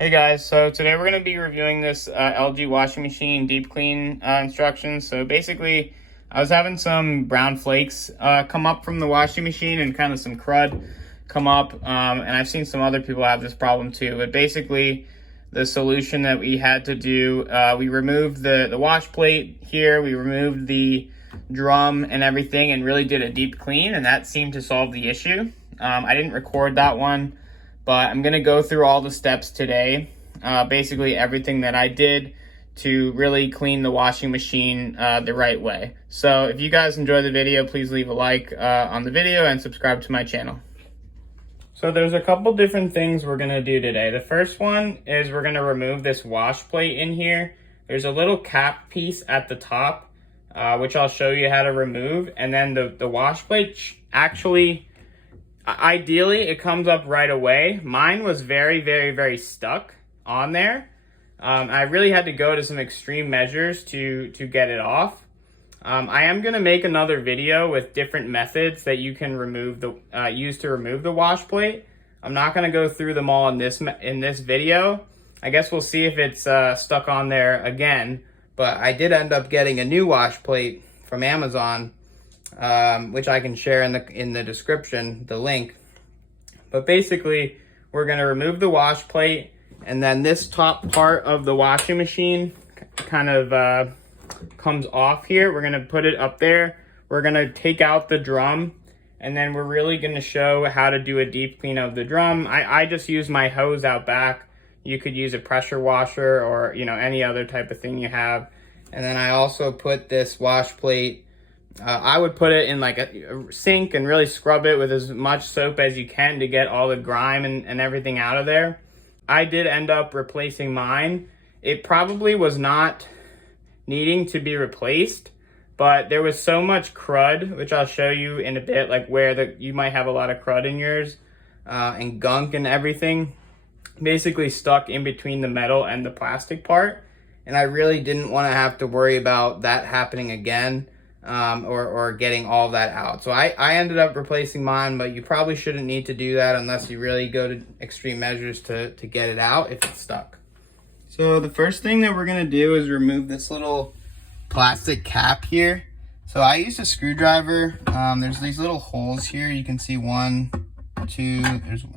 Hey guys, so today we're going to be reviewing this LG washing machine deep clean instructions. So basically, I was having some brown flakes come up from the washing machine and kind of some crud come up. And I've seen some other people have this problem too. But basically, the solution that we had to do, we removed the wash plate here, we removed the drum and everything and really did a deep clean, and that seemed to solve the issue. I didn't record that one, but I'm going to go through all the steps today, basically everything that I did to really clean the washing machine the right way. So if you guys enjoy the video, please leave a like on the video and subscribe to my channel. So there's a couple different things we're going to do today. The first one is we're going to remove this wash plate in here. There's a little cap piece at the top, which I'll show you how to remove. And then the wash plate actually, ideally, it comes up right away. Mine was very stuck on there. I really had to go to some extreme measures to get it off. I am going to make another video with different methods that you can remove use to remove the wash plate. I'm not going to go through them all in this video. I guess we'll see if it's stuck on there again. But I did end up getting a new wash plate from Amazon, which I can share in the description, the link. But basically, we're going to remove the wash plate, and then this top part of the washing machine kind of comes off here. We're going to put it up there. We're going to take out the drum, and then we're really going to show how to do a deep clean of the drum. I just use my hose out back. You could use a pressure washer or any other type of thing you have. And then I also put this wash plate, I would put it in like a sink and really scrub it with as much soap as you can to get all the grime and everything out of there. I did end up replacing mine. It probably was not needing to be replaced, but there was so much crud, which I'll show you in a bit, like where you might have a lot of crud in yours, and gunk and everything, basically stuck in between the metal and the plastic part. And I really didn't want to have to worry about that happening again, or getting all of that out. So I ended up replacing mine, but you probably shouldn't need to do that unless you really go to extreme measures to get it out if it's stuck. So the first thing that we're going to do is remove this little plastic cap here. So I used a screwdriver. There's these little holes here. You can see 1, 2,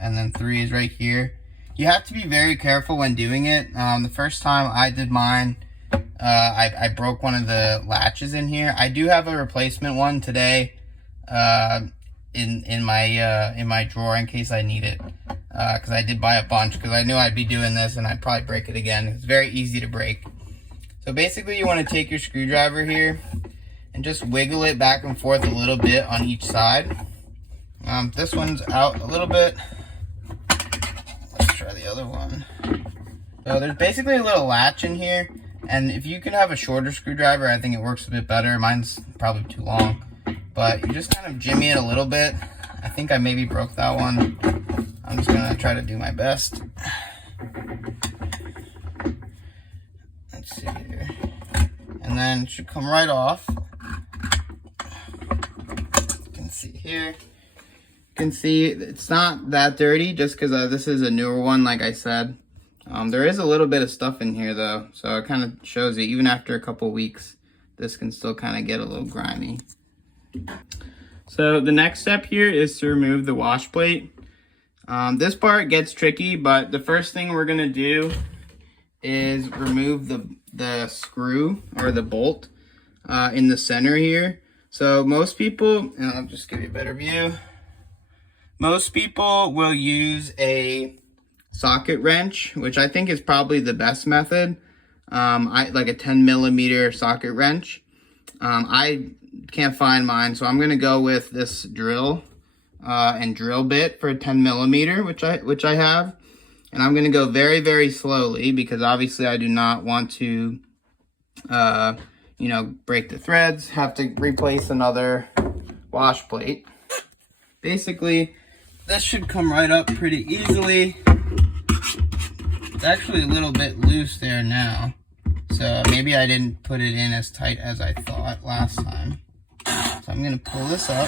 and then 3 is right here. You have to be very careful when doing it. The first time I did mine, I broke one of the latches in here. I do have a replacement one today in my drawer in case I need it, because I did buy a bunch because I knew I'd be doing this and I'd probably break it again. It's very easy to break. So basically you want to take your screwdriver here and just wiggle it back and forth a little bit on each side. This one's out a little bit. Let's try the other one. So there's basically a little latch in here, and if you can have a shorter screwdriver, I think it works a bit better. Mine's probably too long, but you just kind of jimmy it a little bit. I think I maybe broke that one. I'm just gonna try to do my best. Let's see here. And then it should come right off. You can see here. You can see it's not that dirty just because this is a newer one, like I said. There is a little bit of stuff in here though, so it kind of shows you even after a couple weeks, this can still kind of get a little grimy. So the next step here is to remove the wash plate. This part gets tricky, but the first thing we're gonna do is remove the screw or the bolt in the center here. So most people, and I'll just give you a better view. Most people will use a socket wrench, which I think is probably the best method. I like a 10mm socket wrench. I can't find mine, so I'm gonna go with this drill and drill bit for a 10mm, which I have. And I'm gonna go very slowly because obviously I do not want to break the threads, have to replace another wash plate. Basically, this should come right up pretty easily. It's actually a little bit loose there now, so maybe I didn't put it in as tight as I thought last time. So I'm gonna pull this up.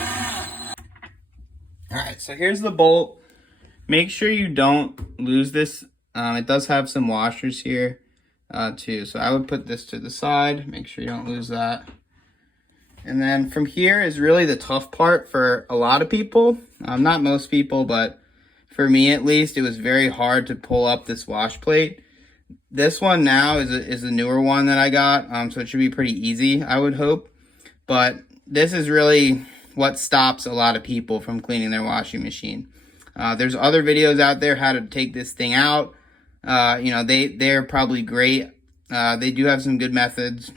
All right, so here's the bolt. Make sure you don't lose this It does have some washers here too. So I would put this to the side, make sure you don't lose that. And then from here is really the tough part for a lot of people. Not most people, but for me at least, it was very hard to pull up this wash plate. This one now is a newer one that I got, so it should be pretty easy, I would hope. But this is really what stops a lot of people from cleaning their washing machine. There's other videos out there how to take this thing out. You know, they're probably great. They do have some good methods.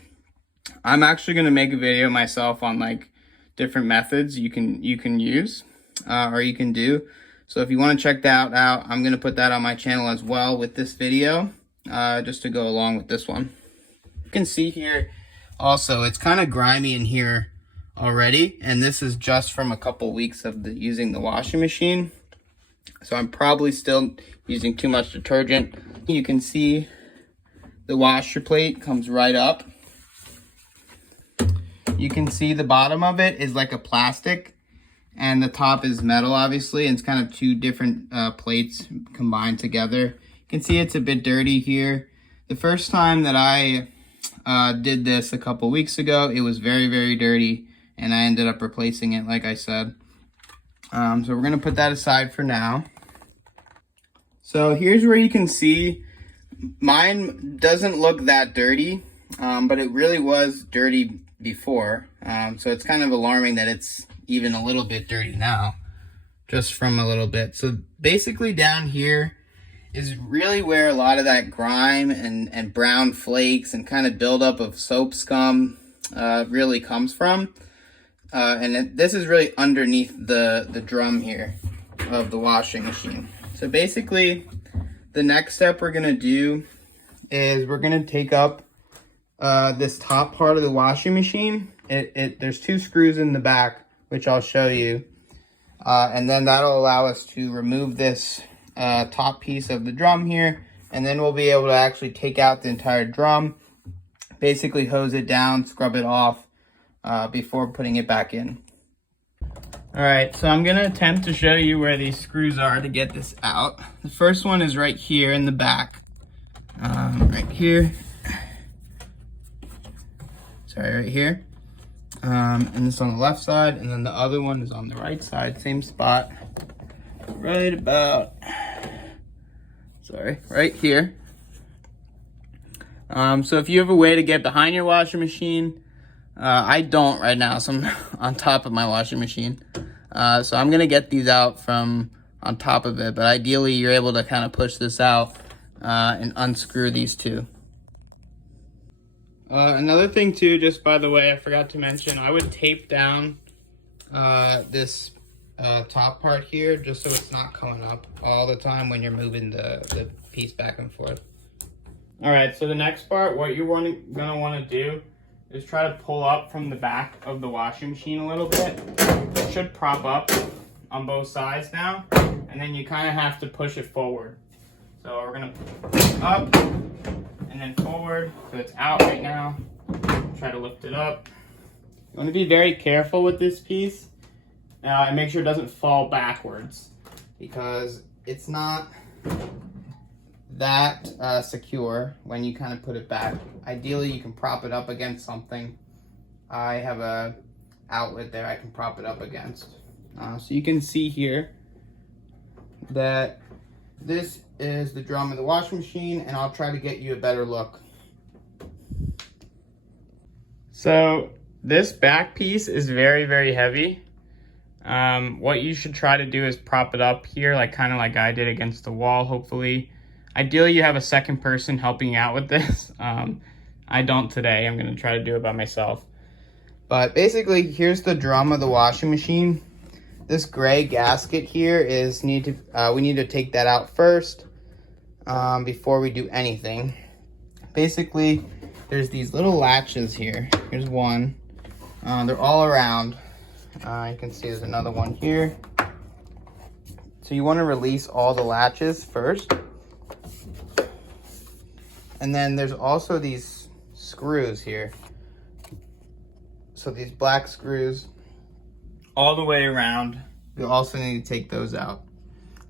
I'm actually going to make a video myself on like different methods you can use or you can do. So if you want to check that out, I'm going to put that on my channel as well with this video, just to go along with this one. You can see here also it's kind of grimy in here already, and this is just from a couple weeks of using the washing machine. So I'm probably still using too much detergent. You can see the washer plate comes right up. You can see the bottom of it is like a plastic and the top is metal, obviously, and it's kind of two different plates combined together. You can see it's a bit dirty here. The first time that I did this a couple weeks ago, it was very, very dirty, and I ended up replacing it, like I said. So we're gonna put that aside for now. So here's where you can see mine doesn't look that dirty, but it really was dirty before. So it's kind of alarming that it's even a little bit dirty now, just from a little bit. So basically down here is really where a lot of that grime and brown flakes and kind of buildup of soap scum really comes from. This is really underneath the drum here of the washing machine. So basically, the next step we're gonna do is we're gonna take up this top part of the washing machine. There's two screws in the back, which I'll show you. And then that'll allow us to remove this top piece of the drum here. And then we'll be able to actually take out the entire drum, basically hose it down, scrub it off before putting it back in. All right, so I'm gonna attempt to show you where these screws are to get this out. The first one is right here in the back, right here. Sorry, right here. And this on the left side, and then the other one is on the right side, same spot, right about, right here. So if you have a way to get behind your washing machine, I don't right now, so I'm on top of my washing machine. So I'm gonna get these out from on top of it, but ideally you're able to kind of push this out and unscrew these two. Another thing too, just by the way, I forgot to mention, I would tape down this top part here just so it's not coming up all the time when you're moving the piece back and forth. All right, so the next part, what you're gonna want to do is try to pull up from the back of the washing machine a little bit. It should prop up on both sides now, and then you kind of have to push it forward. So we're gonna push up and then forward, so it's out right now. Try to lift it up. You want to be very careful with this piece and make sure it doesn't fall backwards, because it's not that secure when you kind of put it back. Ideally you can prop it up against something. I have a outlet there I can prop it up against. So you can see here that this is the drum of the washing machine, and I'll try to get you a better look. So this back piece is very, very heavy. What you should try to do is prop it up here, like kind of like I did against the wall, hopefully. Ideally you have a second person helping you out with this. I don't today. I'm gonna try to do it by myself. But basically, here's the drum of the washing machine. This gray gasket here is we need to take that out first before we do anything. Basically, there's these little latches here. Here's one. They're all around. You can see there's another one here. So you want to release all the latches first. And then there's also these screws here. So these black screws all the way around. You also need to take those out.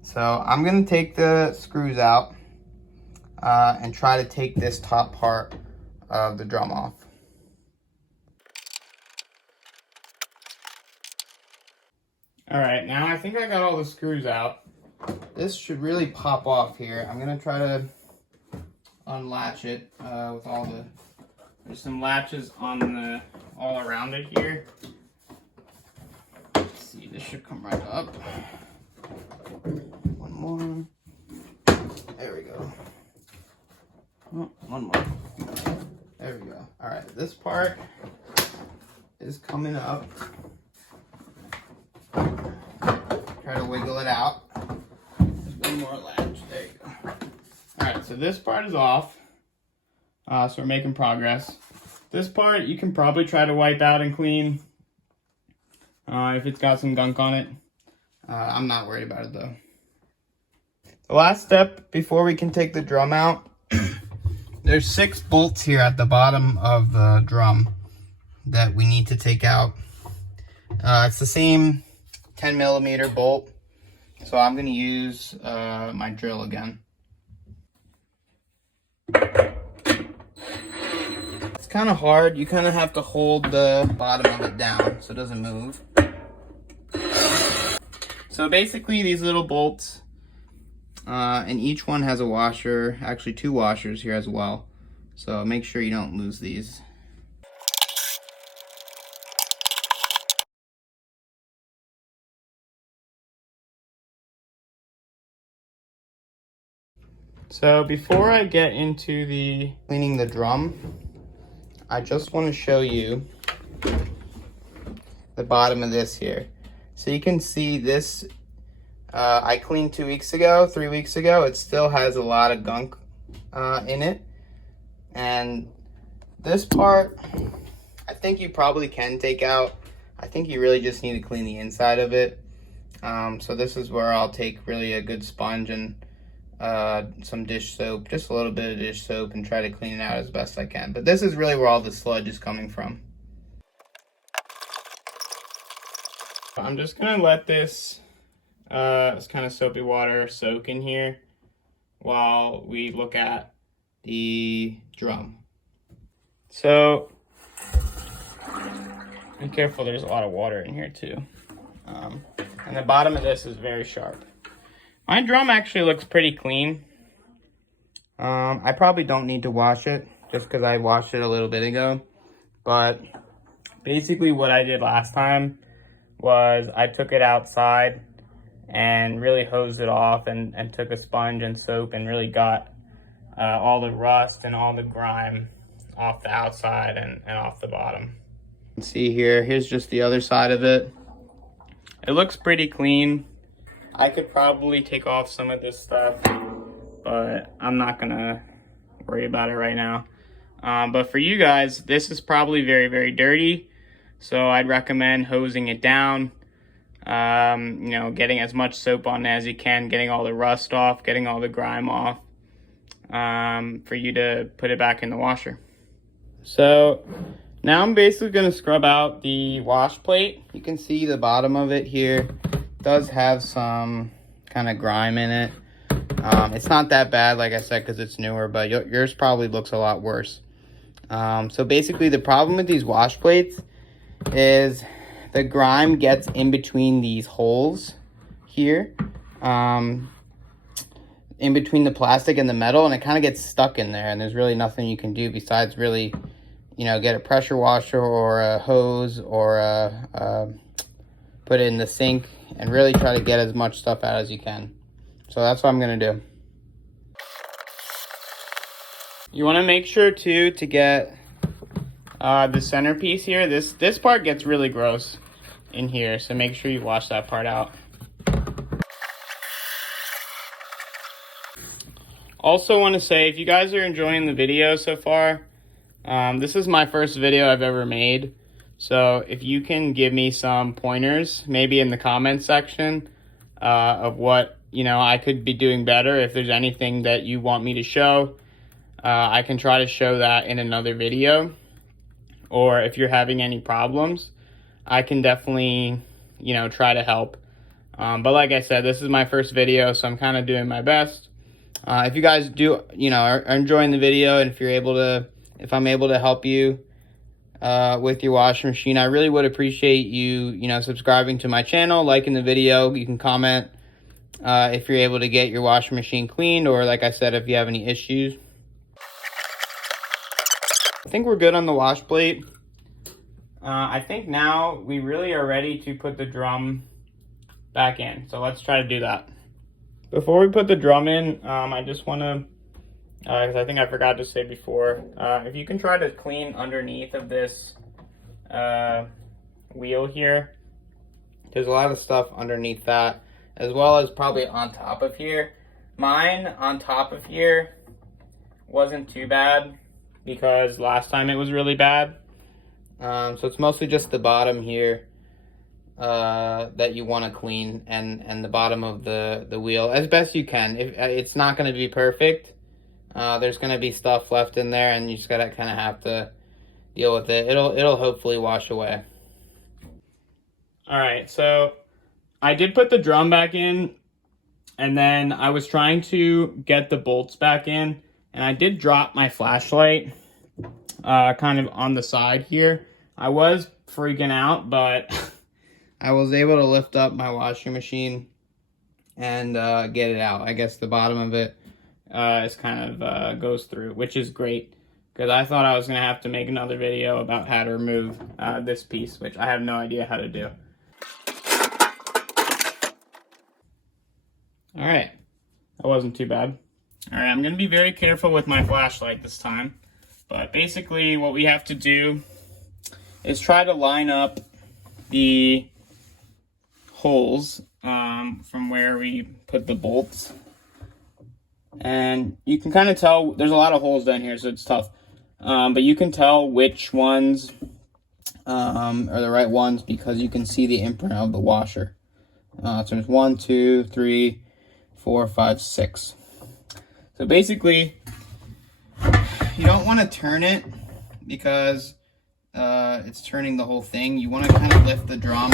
So I'm gonna take the screws out. and try to take this top part of the drum off. All right, now I think I got all the screws out. This should really pop off here. I'm gonna try to unlatch it with all the, there's some latches on the, all around it here. Let's see, this should come right up. One more. There we go. Oh, one more. There we go. All right, this part is coming up. Try to wiggle it out. There's one more latch. There you go. All right, so this part is off. So we're making progress. This part you can probably try to wipe out and clean if it's got some gunk on it. I'm not worried about it though. The last step before we can take the drum out, there's 6 bolts here at the bottom of the drum that we need to take out. It's the same 10mm bolt, so I'm going to use my drill again. It's kind of hard. You kind of have to hold the bottom of it down so it doesn't move. So basically these little bolts, and each one has a washer, actually 2 washers here as well. So make sure you don't lose these. So before I get into the cleaning the drum, I just want to show you the bottom of this here. So you can see this, I cleaned 2 weeks ago, 3 weeks ago. It still has a lot of gunk in it. And this part, I think you probably can take out. I think you really just need to clean the inside of it. So this is where I'll take really a good sponge and some dish soap, just a little bit of dish soap, and try to clean it out as best I can. But this is really where all the sludge is coming from. I'm just gonna let this kind of soapy water soak in here while we look at the drum. So be careful, there's a lot of water in here too. And the bottom of this is very sharp. My drum actually looks pretty clean. I probably don't need to wash it just because I washed it a little bit ago. But basically what I did last time was I took it outside and really hosed it off and took a sponge and soap and really got all the rust and all the grime off the outside and off the bottom. You can see here, here's just the other side of it. It looks pretty clean. I could probably take off some of this stuff, but I'm not gonna worry about it right now. But for you guys, this is probably very, very dirty. So I'd recommend hosing it down, you know, getting as much soap on as you can, getting all the rust off, getting all the grime off, for you to put it back in the washer. So now I'm basically gonna scrub out the wash plate. You can see the bottom of it here does have some kind of grime in it. It's not that bad, like I said, because it's newer, but yours probably looks a lot worse. So basically the problem with these wash plates is the grime gets in between these holes here, in between the plastic and the metal, and it kind of gets stuck in there, and there's really nothing you can do besides really, you know, get a pressure washer or a hose or put it in the sink and really try to get as much stuff out as you can. So that's what I'm gonna do. You wanna make sure too to get the centerpiece here. This part gets really gross in here, so make sure you wash that part out. Also want to say, if you guys are enjoying the video so far, this is my first video I've ever made. So if you can give me some pointers, maybe in the comments section, of what, you know, I could be doing better. If there's anything that you want me to show, I can try to show that in another video. Or if you're having any problems, I can definitely, you know, try to help. But like I said, this is my first video, so I'm kind of doing my best. If you guys do, are enjoying the video, and if I'm able to help you with your washing machine, I really would appreciate you, subscribing to my channel, liking the video. You can comment if you're able to get your washing machine cleaned, or like I said, if you have any issues. I think we're good on the wash plate. I think now we really are ready to put the drum back in. So let's try to do that. Before we put the drum in, I just want to, because I think I forgot to say before, if you can try to clean underneath of this wheel here, there's a lot of stuff underneath that, as well as probably on top of here. Mine on top of here wasn't too bad because last time it was really bad. So it's mostly just the bottom here that you want to clean, and the bottom of the wheel as best you can. It's not going to be perfect. There's going to be stuff left in there, and you just gotta kind of have to deal with it. It'll hopefully wash away. All right, so I did put the drum back in, and then I was trying to get the bolts back in, and I did drop my flashlight kind of on the side here. I was freaking out, but I was able to lift up my washing machine and get it out. I guess the bottom of it is kind of goes through, which is great, because I thought I was going to have to make another video about how to remove this piece, which I have no idea how to do. All right, that wasn't too bad. All right, I'm going to be very careful with my flashlight this time, but basically what we have to do is try to line up the holes from where we put the bolts. And you can kind of tell there's a lot of holes down here, so it's tough. But you can tell which ones are the right ones because you can see the imprint of the washer. So there's 1, 2, 3, 4, 5, 6. So basically, you don't want to turn it because it's turning the whole thing. You want to kind of lift the drum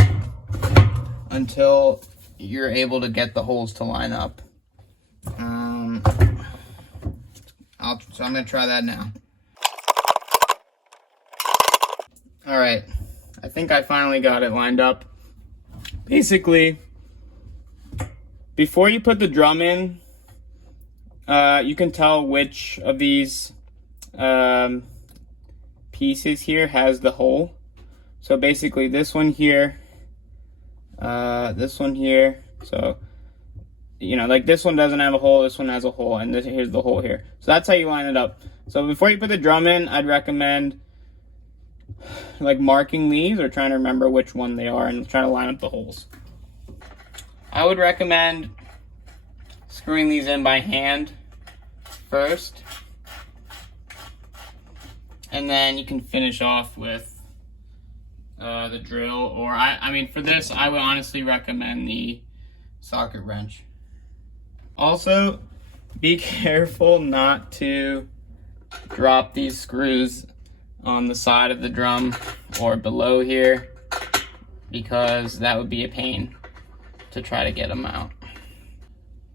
until you're able to get the holes to line up. So I'm going to try that now. All right, I think I finally got it lined up. Basically, before you put the drum in, you can tell which of these pieces here has the hole. So basically this one here, this one here, so like this one doesn't have a hole, this one has a hole, and here's the hole here. So that's how you line it up. So before you put the drum in, I'd recommend like marking these or trying to remember which one they are and try to line up the holes. I would recommend screwing these in by hand first, and then you can finish off with the drill, or I mean for this I would honestly recommend the socket wrench. Also, be careful not to drop these screws on the side of the drum or below here, because that would be a pain to try to get them out.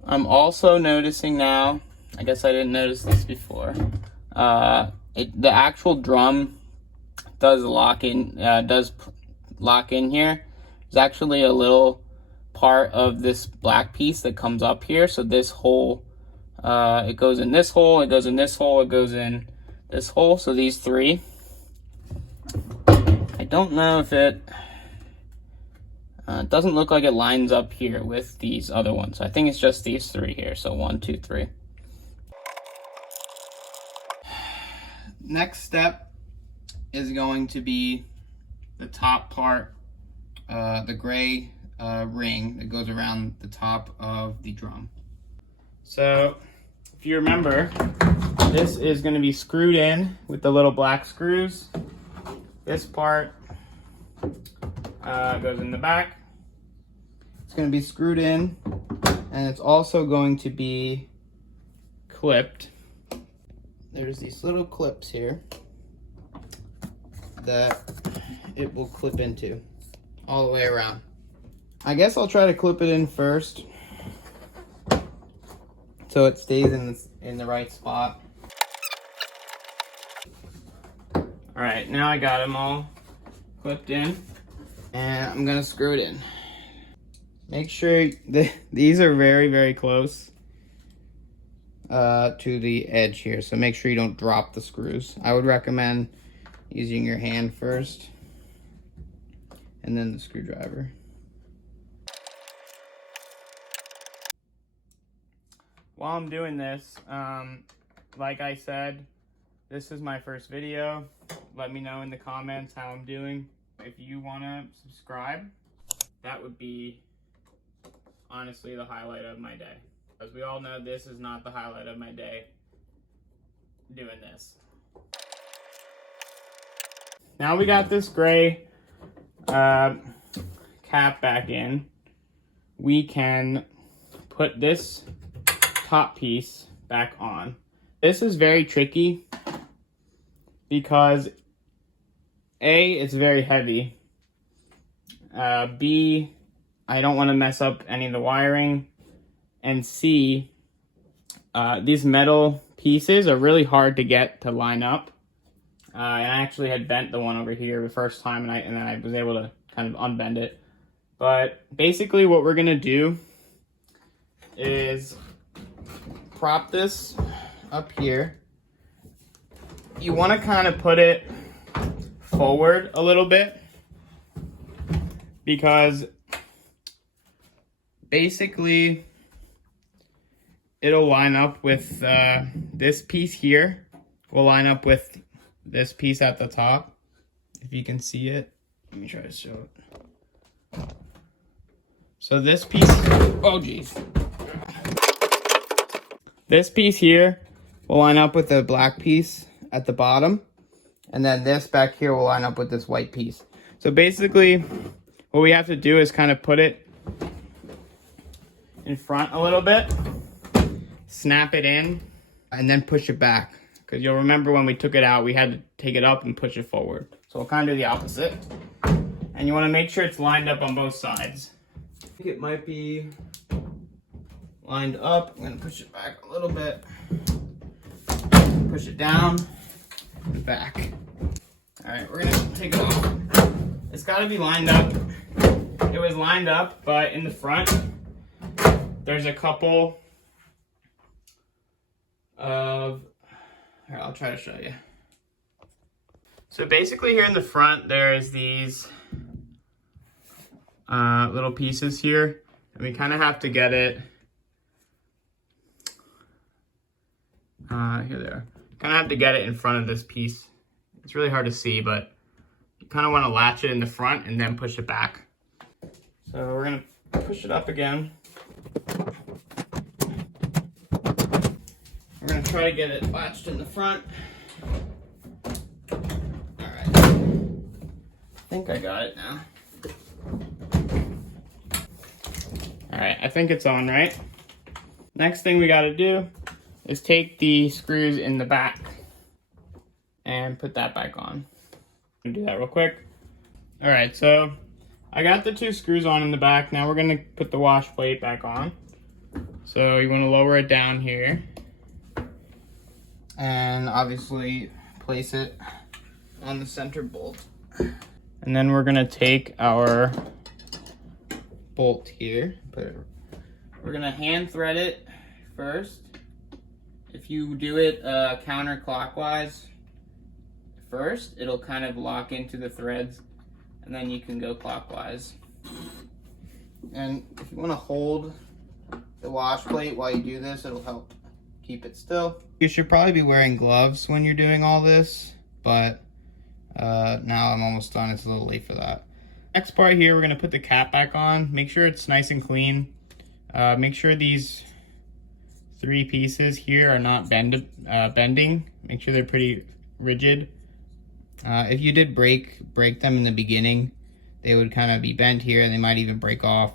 I'm also noticing now, I guess I didn't notice this before, the actual drum does lock in here. There's actually a little part of this black piece that comes up here. So this hole, it goes in this hole, it goes in this hole, it goes in this hole. So these three. I don't know if it doesn't look like it lines up here with these other ones. I think it's just these three here. So 1, 2, 3. Next step is going to be the top part, the gray ring that goes around the top of the drum. So if you remember, this is going to be screwed in with the little black screws. This part goes in the back. It's going to be screwed in, and it's also going to be clipped. There's these little clips here that it will clip into all the way around. I guess I'll try to clip it in first. So so it stays in the right spot. All right, now I got them all clipped in, and I'm gonna screw it in. Make sure these are very, very close to the edge here, so make sure you don't drop the screws. I would recommend using your hand first, and then the screwdriver. While I'm doing this, like I said, this is my first video. Let me know in the comments how I'm doing. If you want to subscribe, that would be honestly the highlight of my day. As we all know, this is not the highlight of my day doing this. Now we got this gray cap back in. We can put this top piece back on. This is very tricky because A, it's very heavy. B, I don't want to mess up any of the wiring. And C, these metal pieces are really hard to get to line up. And I actually had bent the one over here the first time, and then I was able to kind of unbend it. But basically what we're gonna do is prop this up here. You want to kind of put it forward a little bit, because basically it'll line up with this piece here will line up with this piece at the top, if you can see it. Let me try to show it. So this piece, oh geez, this piece here will line up with the black piece at the bottom, and then this back here will line up with this white piece. So basically what we have to do is kind of put it in front a little bit, snap it in, and then push it back. Because you'll remember when we took it out, we had to take it up and push it forward. So we'll kind of do the opposite. And you want to make sure it's lined up on both sides. I think it might be lined up. I'm going to push it back a little bit. Push it down and back. All right, we're going to take it off. It's got to be lined up. It was lined up, but in the front, there's a couple of, here, I'll try to show you. So basically here in the front, there's these little pieces here, and we kind of have to get it, here they are. Kind of have to get it in front of this piece. It's really hard to see, but you kind of want to latch it in the front and then push it back. So we're going to push it up again. We're going to try to get it latched in the front. Alright. I think I got it now. Alright, I think it's on, right? Next thing we got to do is take the screws in the back and put that back on. I'm gonna do that real quick. Alright, so I got the two screws on in the back. Now we're going to put the wash plate back on. So you want to lower it down here. And obviously place it on the center bolt. And then we're going to take our bolt here. We're going to hand thread it first. If you do it counterclockwise first, it'll kind of lock into the threads, and then you can go clockwise. And if you want to hold the wash plate while you do this, it'll help keep it still. You should probably be wearing gloves when you're doing all this, but now I'm almost done. It's a little late for that. Next part here, we're going to put the cap back on. Make sure it's nice and clean. Make sure these three pieces here are not bending. Make sure they're pretty rigid. If you did break them in the beginning, they would kind of be bent here, and they might even break off.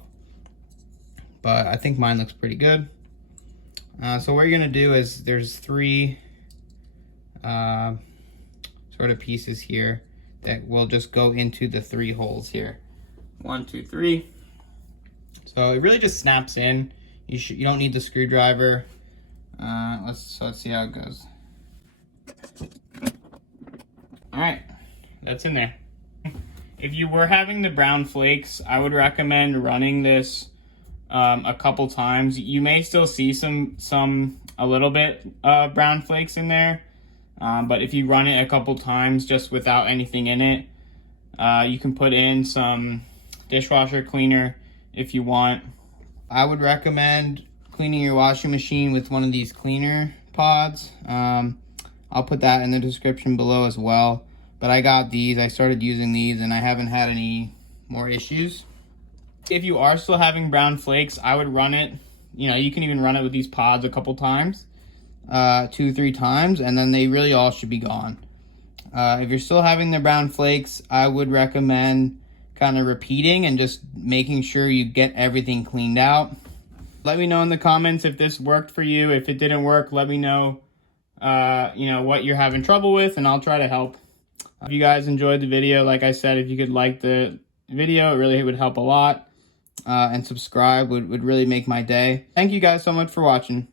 But I think mine looks pretty good. So what you're gonna do is there's three sort of pieces here that will just go into the three holes here. 1, 2, 3. So it really just snaps in. You don't need the screwdriver. Let's see how it goes. All right, that's in there. If you were having the brown flakes, I would recommend running this a couple times. You may still see a little bit brown flakes in there, but if you run it a couple times just without anything in it, you can put in some dishwasher cleaner if you want. I would recommend cleaning your washing machine with one of these cleaner pods. I'll put that in the description below as well. But I got these, I started using these, and I haven't had any more issues. If you are still having brown flakes, I would run it, you can even run it with these pods a couple times, 2-3 times, and then they really all should be gone. If you're still having the brown flakes, I would recommend kind of repeating and just making sure you get everything cleaned out. Let me know in the comments if this worked for you. If it didn't work, let me know, what you're having trouble with, and I'll try to help. If you guys enjoyed the video, like I said, if you could like the video, it really would help a lot. And subscribe would really make my day. Thank you guys so much for watching.